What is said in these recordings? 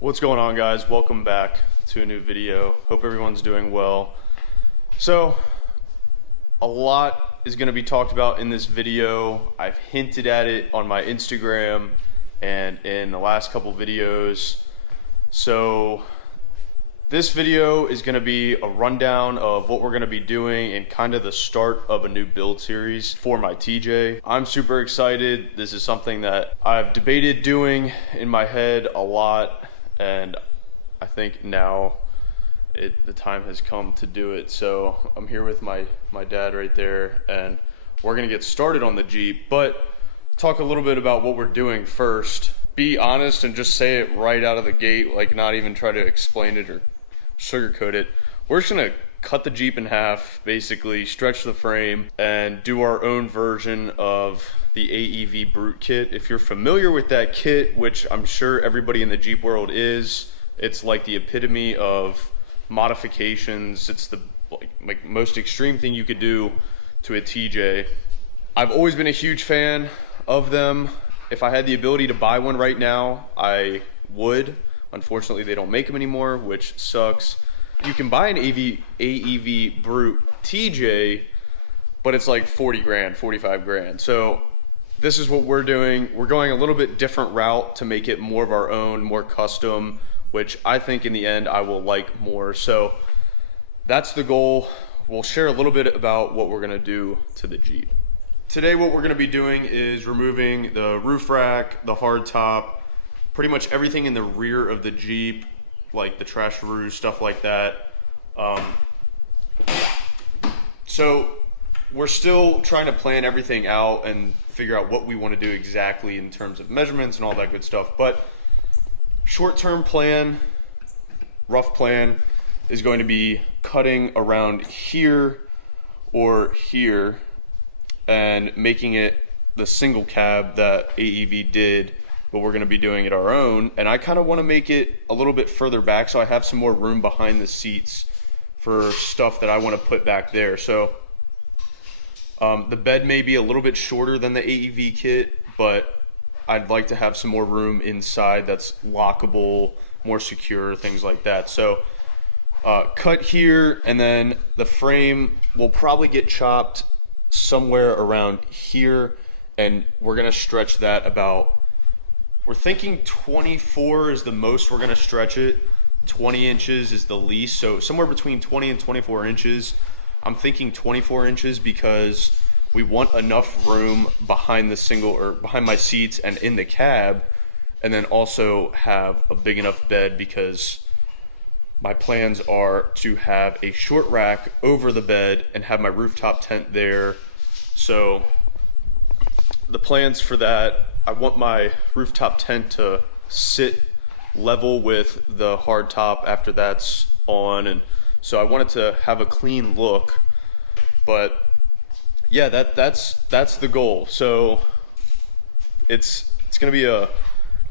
What's going on, guys? Welcome back to a new video. Hope everyone's doing well. So a lot is going to be talked about in this video. I've hinted at it on my Instagram and in the last couple videos. So this video is going to be a rundown of what we're going to be doing and kind of the start of a new build series for my TJ. I'm super excited. This is something that I've debated doing in my head a lot, and I think now the time has come to do it. So I'm here with my dad right there, and we're gonna get started on the Jeep, but talk a little bit about what we're doing first. Be honest and just say it right out of the gate, like not even try to explain it or sugarcoat it. We're just gonna cut the Jeep in half, basically stretch the frame and do our own version of the AEV Brute kit. If you're familiar with that kit, which I'm sure everybody in the Jeep world is, it's like the epitome of modifications. It's the like most extreme thing you could do to a TJ. I've always been a huge fan of them. If I had the ability to buy one right now, I would. Unfortunately, they don't make them anymore, which sucks. You can buy an AEV Brute TJ, but it's like 40 grand, 45 grand. So this is what we're doing. We're going a little bit different route to make it more of our own, more custom, which I think in the end I will like more. So that's the goal. We'll share a little bit about what we're gonna do to the Jeep. Today what we're gonna be doing is removing the roof rack, the hard top, pretty much everything in the rear of the Jeep, like the trash roof, stuff like that. So we're still trying to plan everything out and figure out what we want to do exactly in terms of measurements and all that good stuff. But short-term plan, rough plan, is going to be cutting around here or here and making it the single cab that AEV did, but we're going to be doing it our own. And I kind of want to make it a little bit further back so I have some more room behind the seats for stuff that I want to put back there. So the bed may be a little bit shorter than the AEV kit, but I'd like to have some more room inside that's lockable, more secure, things like that. So cut here, and then the frame will probably get chopped somewhere around here, and we're going to stretch that about, we're thinking 24 is the most we're gonna stretch it. 20 inches is the least, so somewhere between 20 and 24 inches. I'm thinking 24 inches because we want enough room behind the single, or behind my seats and in the cab, and then also have a big enough bed because my plans are to have a short rack over the bed and have my rooftop tent there. So the plans for that, I want my rooftop tent to sit level with the hard top after that's on, and so I want it to have a clean look. But yeah, that's the goal. So it's going to be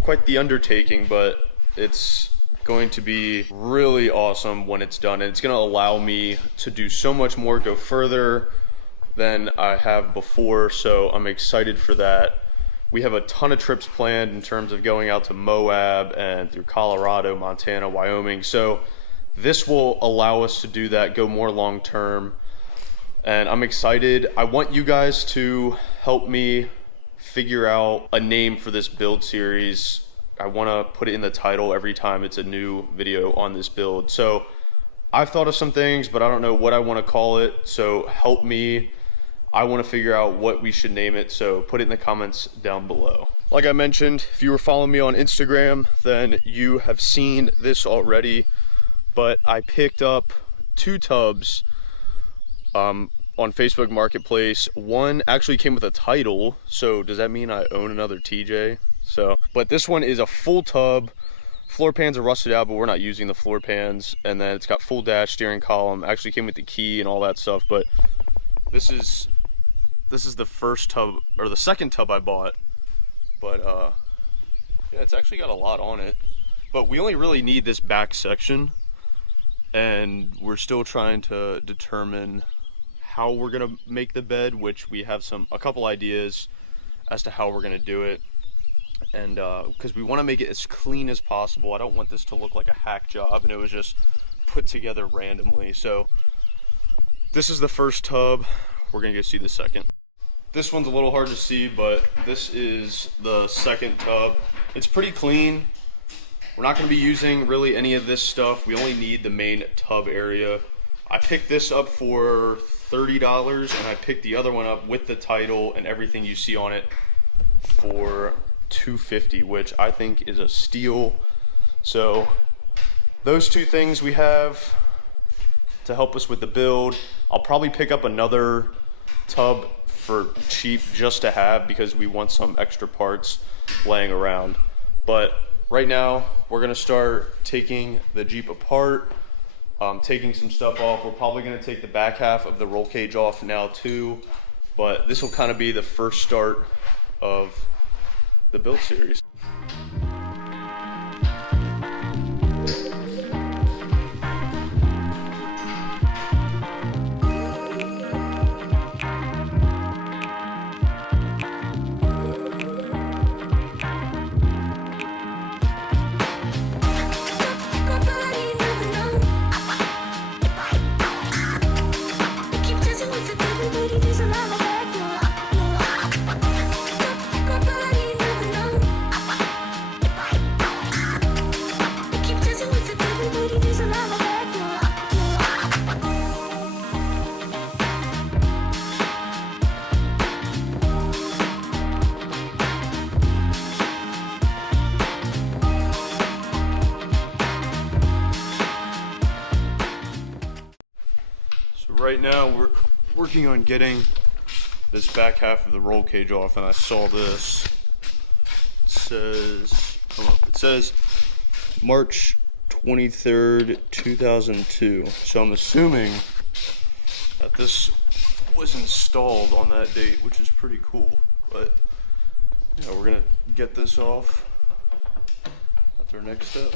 quite the undertaking, but it's going to be really awesome when it's done, and it's going to allow me to do so much more, go further than I have before. So I'm excited for that. We have a ton of trips planned in terms of going out to Moab and through Colorado, Montana, Wyoming. So this will allow us to do that, go more long term. And I'm excited. I want you guys to help me figure out a name for this build series. I want to put it in the title every time it's a new video on this build. So I've thought of some things, but I don't know what I want to call it. So help me. I want to figure out what we should name it, so put it in the comments down below. Like I mentioned, if you were following me on Instagram, then you have seen this already, but I picked up 2 tubs on Facebook Marketplace. One actually came with a title, so does that mean I own another TJ? But this one is a full tub. Floor pans are rusted out, but we're not using the floor pans. And then it's got full dash, steering column, actually came with the key and all that stuff, but this is the first tub, or the second tub I bought, but yeah, it's actually got a lot on it, but we only really need this back section, and we're still trying to determine how we're gonna make the bed, which we have a couple ideas as to how we're gonna do it. and because we want to make it as clean as possible. I don't want this to look like a hack job and it was just put together randomly. So this is the first tub. We're gonna go see the second. This one's a little hard to see, but this is the second tub. It's pretty clean. We're not gonna be using really any of this stuff. We only need the main tub area. I picked this up for $30 and I picked the other one up with the title and everything you see on it for $250, which I think is a steal. So those two things we have to help us with the build. I'll probably pick up another tub for cheap just to have because we want some extra parts laying around. But right now we're gonna start taking the Jeep apart, taking some stuff off. We're probably gonna take the back half of the roll cage off now too, but this will kind of be the first start of the build series. Right now we're working on getting this back half of the roll cage off, and I saw this. It says March 23rd, 2002. So I'm assuming that this was installed on that date, which is pretty cool. But yeah, we're gonna get this off. That's our next step.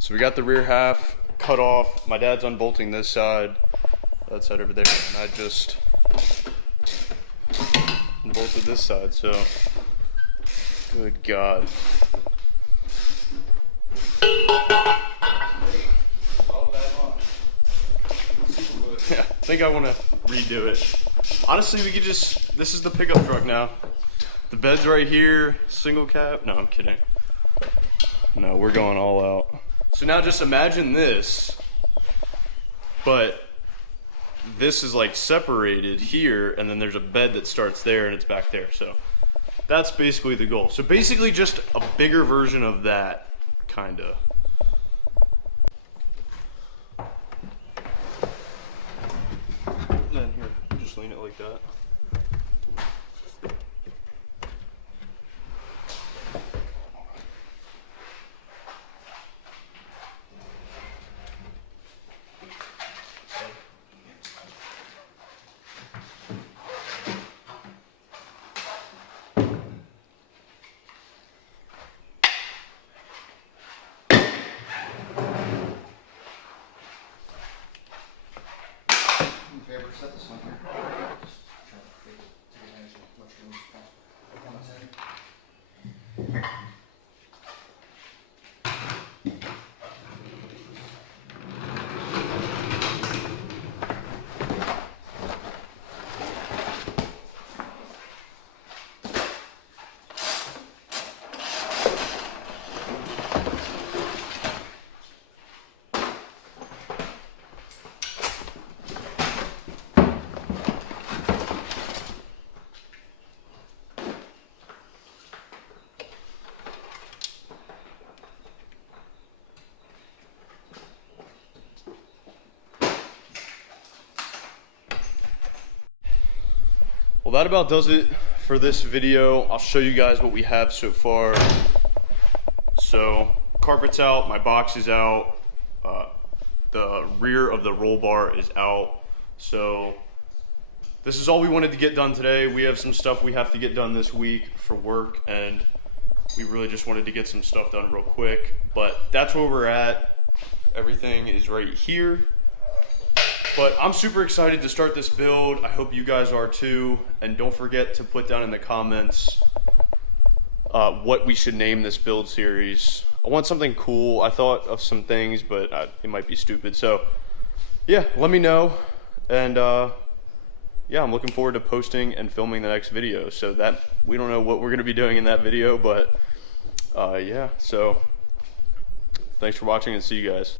So we got the rear half cut off. My dad's unbolting this side, that side over there, and I just bolted this side, so good God. Yeah, I think I want to redo it. Honestly, we could just, this is the pickup truck now. The bed's right here, single cab. No, I'm kidding. No, we're going all out. So now just imagine this, but this is like separated here, and then there's a bed that starts there and it's back there. So that's basically the goal. So basically just a bigger version of that, kinda. And then here, just lean it like that. Set this one here. Just try to take advantage of as much room as possible. Well, that about does it for this video. I'll show you guys what we have so far. So carpet's out, my box is out, the rear of the roll bar is out. So this is all we wanted to get done today. We have some stuff we have to get done this week for work, and we really just wanted to get some stuff done real quick. But that's where we're at. Everything is right here. But I'm super excited to start this build. I hope you guys are too. And don't forget to put down in the comments what we should name this build series. I want something cool. I thought of some things, but it might be stupid. So yeah, let me know. And yeah, I'm looking forward to posting and filming the next video. So that we don't know what we're gonna be doing in that video, but yeah. So thanks for watching and see you guys.